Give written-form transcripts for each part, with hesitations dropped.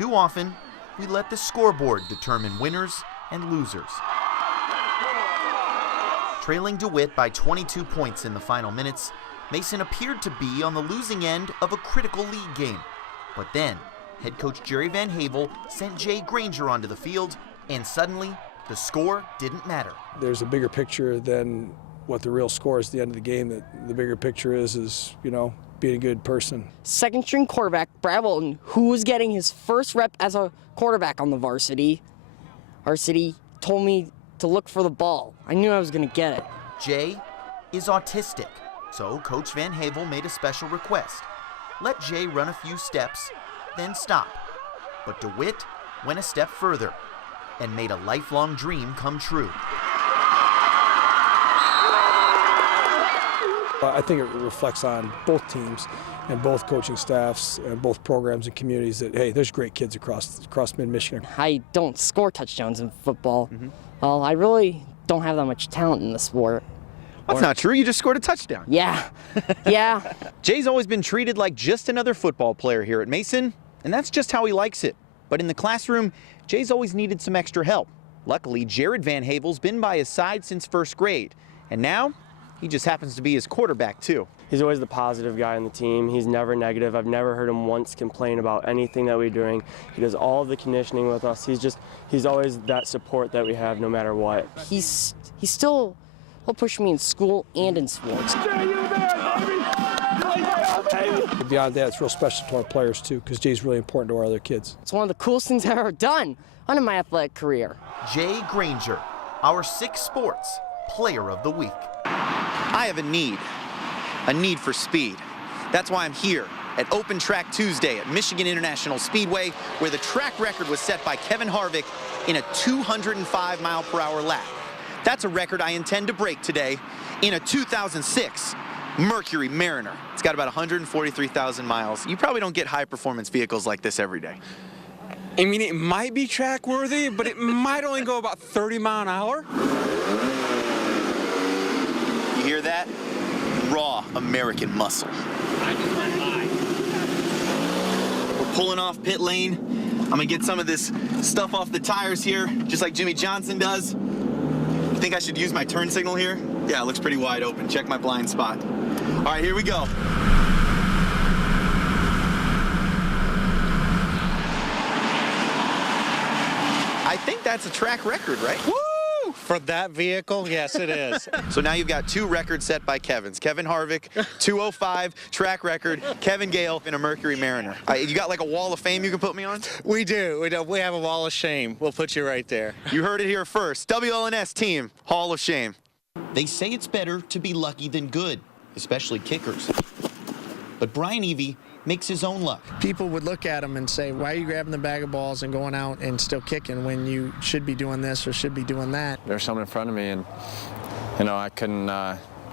too often, we let the scoreboard determine winners and losers. Trailing DeWitt by 22 points in the final minutes, Mason appeared to be on the losing end of a critical league game. But then, head coach Jerry Van Havel sent Jay Granger onto the field, and suddenly, the score didn't matter. There's a bigger picture than what the real score is at the end of the game. That the bigger picture is, you know, being a good person. Second string quarterback, Brad Wilton, who was getting his first rep as a quarterback on the varsity, told me to look for the ball. I knew I was going to get it. Jay is autistic, so Coach Van Havel made a special request. Let Jay run a few steps, then stop. But DeWitt went a step further and made a lifelong dream come true. I think it reflects on both teams and both coaching staffs and both programs and communities that, hey, there's great kids across mid-Michigan. I don't score touchdowns in football. Well, I really don't have that much talent in the sport. That's not true. You just scored a touchdown. Yeah. Yeah. Jay's always been treated like just another football player here at Mason, and that's just how he likes it. But in the classroom, Jay's always needed some extra help. Luckily, Jared Van Havel's been by his side since first grade, and now he just happens to be his quarterback, too. He's always the positive guy on the team. He's never negative. I've never heard him once complain about anything that we're doing. He does all of the conditioning with us. He's always that support that we have no matter what. He'll push me in school and in sports. Beyond that, it's real special to our players, too, because Jay's really important to our other kids. It's one of the coolest things I've ever done in my athletic career. Jay Granger, our 6 Sports Player of the Week. I have a need for speed. That's why I'm here at Open Track Tuesday at Michigan International Speedway, where the track record was set by Kevin Harvick in a 205-mile-per-hour lap. That's a record I intend to break today in a 2006 Mercury Mariner. It's got about 143,000 miles. You probably don't get high-performance vehicles like this every day. I mean, it might be track worthy, but it might only go about 30 miles an hour. You hear that? Raw American muscle. We're pulling off pit lane. I'm gonna get some of this stuff off the tires here, just like Jimmy Johnson does. You think I should use my turn signal here? Yeah, it looks pretty wide open. Check my blind spot. All right, here we go. I think that's a track record, right? Woo! For that vehicle, yes, it is. So now you've got 2 records set by Kevin Harvick, 205 track record, Kevin Gehl in a Mercury Mariner. You got like a wall of fame you can put me on? We do. We have a wall of shame. We'll put you right there. You heard it here first. WLNS team, Hall of Shame. They say it's better to be lucky than good, especially kickers. But Brian Evie makes his own luck. People would look at him and say, why are you grabbing the bag of balls and going out and still kicking when you should be doing this or should be doing that? There's someone in front of me, and you know, I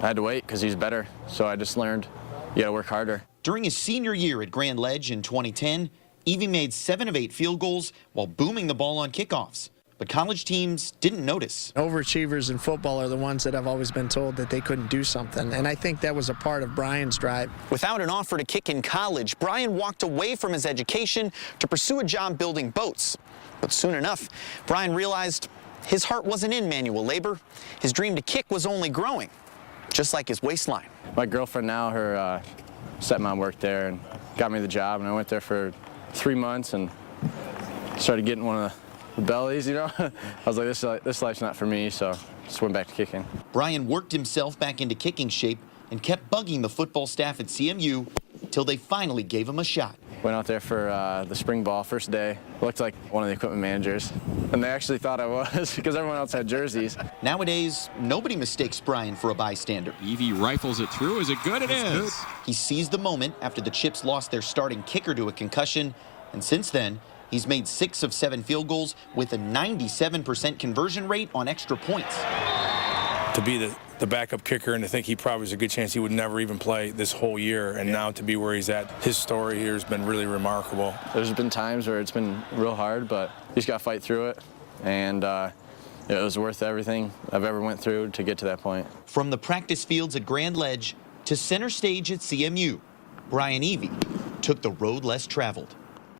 had to wait because he's better. So I just learned you gotta work harder. During his senior year at Grand Ledge in 2010, Evie made 7 of 8 field goals while booming the ball on kickoffs. But college teams didn't notice. Overachievers in football are the ones that have always been told that they couldn't do something, and I think that was a part of Brian's drive. Without an offer to kick in college, Brian walked away from his education to pursue a job building boats. But soon enough, Brian realized his heart wasn't in manual labor. His dream to kick was only growing, just like his waistline. My girlfriend now, her stepmom worked there and got me the job, and I went there for 3 months and started getting one of the bellies, you know. I was like, this life's not for me, so just went back to kicking. Brian worked himself back into kicking shape and kept bugging the football staff at CMU till they finally gave him a shot. Went out there for the spring ball first day. Looked like one of the equipment managers, and they actually thought I was because everyone else had jerseys. Nowadays, nobody mistakes Brian for a bystander. Evie rifles it through. Is it good? It is. Good. He seized the moment after the Chips lost their starting kicker to a concussion, and since then, he's made 6 of 7 field goals with a 97% conversion rate on extra points. To be the backup kicker and to think he probably was a good chance he would never even play this whole year, and now to be where he's at, his story here has been really remarkable. There's been times where it's been real hard, but you just got to fight through it, and it was worth everything I've ever went through to get to that point. From the practice fields at Grand Ledge to center stage at CMU, Brian Evie took the road less traveled.